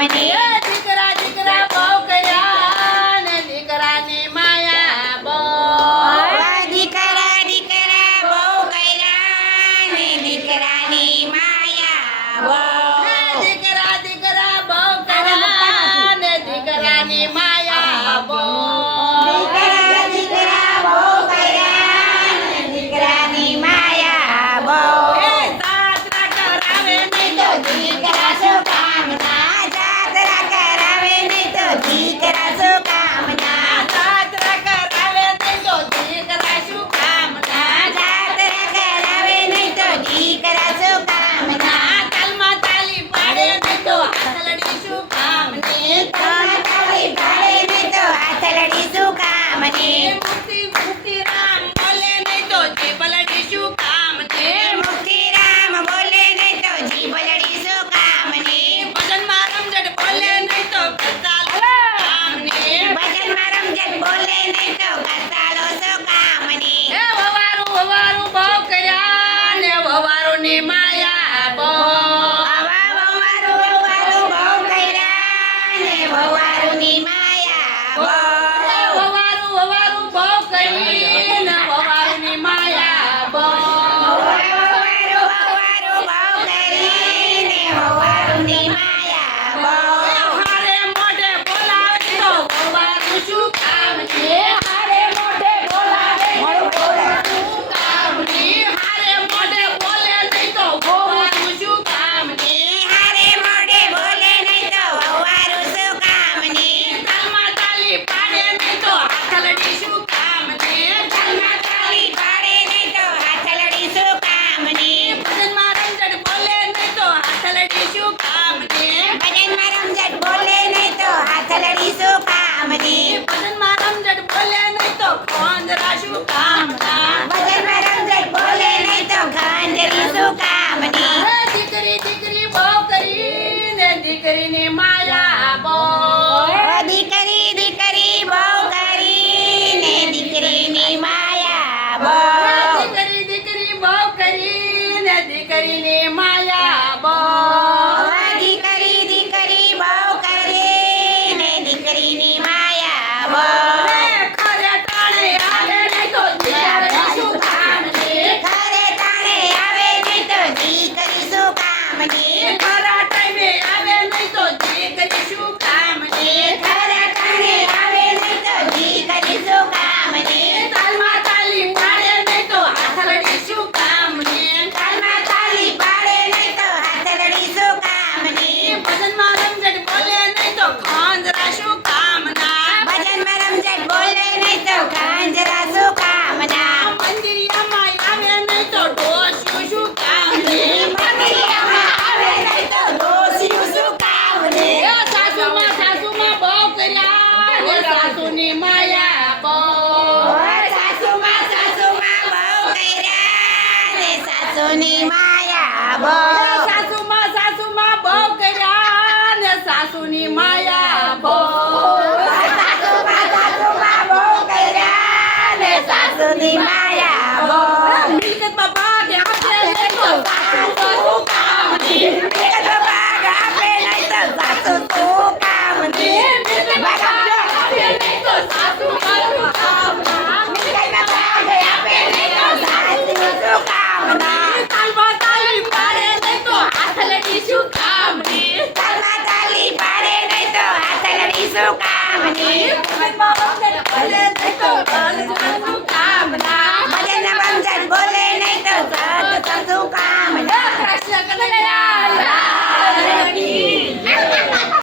કામની. દીકરા દીકરા બહુ કર્યા ને દીકરાની માયા બહુ. દીકરા દીકરા બહુ કર્યા ને દીકરાની માયા બહુ. દીકરા દીકરા બહુ કર્યા ને દીકરાની માયા બહુ. દીકરા દીકરા બહુ કર્યા ને દીકરાની માયા બહુ. જાત્રા કરાવે નહીં તો દીકરા શું કામના? જાત્રા કરાવે નહીં તો દીકરા શું કામના? જાત્રા કરાવે નહીં તો દીકરા શું કામના. જાત્રા કરાવે નહીં તો દીકરા શું કામના? તાલમાં તાલી પાડે નહીં તો હાથલડી શું કામની. તાળી પાડે નહીં તો હાથલડી શું કામની? મુક્તિ મુક્તિ રામ બોલે નહીં તો જીભલડી શું કામની. મુક્તિરામ બોલે નહીં તો જીભલડી શું કામની? ભજનમાં રમઝટ બોલે નહીં તો કરતાલ શું કામની. ભજનમાં રમઝટ બોલે નહીં તો કરતાલો શું કામની? હે વવારું વવારું બહુ કર્યા ને વવારુંની માયા બહુ. આવા વવારું વવારું બહુ કર્યા ને વવારુંની માયા બહુ. વવારું વવારું બહુ કરી ને વવારુંની માયા બહુ. વવારું વવારું બહુ કરીને વવારુંની માયા બહુ. હારે મોઢે બોલાવે તો વવારું શું કામની. હારે મોઢે બોલાવે તો વવારું શું કામની. હારે મોઢે બોલે નહીં તો વવારું શું કામની. હારે મોઢે બોલે નહીં તો વવારું શું કામની? તાલમાં તાલી પાડે નહીં તો હાથલડી શું કામની. તાલમાં તાળી પાડે નહીં તો હાથલડી શું કામની? ભજનમાં રમઝટ બોલે નહીં તો હાથલડી શું કામની. ભજનમાં રમઝટ બોલે નહીં તો હાથલડી શું કામની? ભજનમાં રમઝટ બોલે નહીં તો ખોંદરા શું કામના. ભજનમાં રમઝટ બોલે નહીં તો ગાંજરી શું કામની? દીકરી દીકરી બહુ કરી ને દીકરીની માયા બહુ. દીકરી દીકરી બહુ કરીને દીકરીની માયા બહુ. દીકરી દીકરી બહુ કરી ને દીકરીની માયા બહુ. દીકરી દીકરી બહુ કરીને દીકરીની માયા બહુ. ખરે ટાણે આવે નહીં તો દીકરી શું કામની. ઘરે તાણે આવે નહીં તો દીકરી શું કામની? ખરા ટાઈમે આવે નહીં તો દીકરી શું કામની. ઘરે તાણે આવે નહીં તો દીકરી શું કામની? તાલમાં તાલી પાડે નહીં તો હાથલડી શું કામની. તાલમાં તાળી પાડે નહીં તો હાથલડી શું કામની? ભજનમાં રમઝટ બોલે નહીં તો ખોંદરા શું કામના. ભજનમાં રમઝટ બોલે નહીં તો ગાંજરા શું કામના? મંદિરિયામાં આવે નહીં તો ડોસ્યું શું કામની. મંદિરિયામાં આવે નહીં તો ડોશીયું શું કામની? એ સાસુમાં સાસુમાં બહુ કર્યા ને સાસુની માયા બહુ. સાસુમાં સાસુમાં બહુ કર્યા ને સાસુની માયા બહુ. સાસુમાં સાસુમાં બહુ કર્યા ને સાસુની માયા બહુ. સાસુમાં સાસુમાં બહુ કર્યા ને સાસુની માયા બહુ. મિલકતમાં ભાગ આપે નહીં તો સાસુ શું કામની. મિલકતમાં ભાગ આપે નહીં તો સાસુ શું કામની? મિલકતમાં ભાગ આપે નહીં તો સાસુ શું કામના. મિલકતમાં ભાગ આપે નહીં તો સાસુ શું કામના? તાલમાં તાલી પાડે નહીં તો હાથલડી શું કામની. તાલમાં તાળી પાડે નહીં તો હાથલડી શું કામની? ભજનમાં રમઝટ બોલે નહીં તો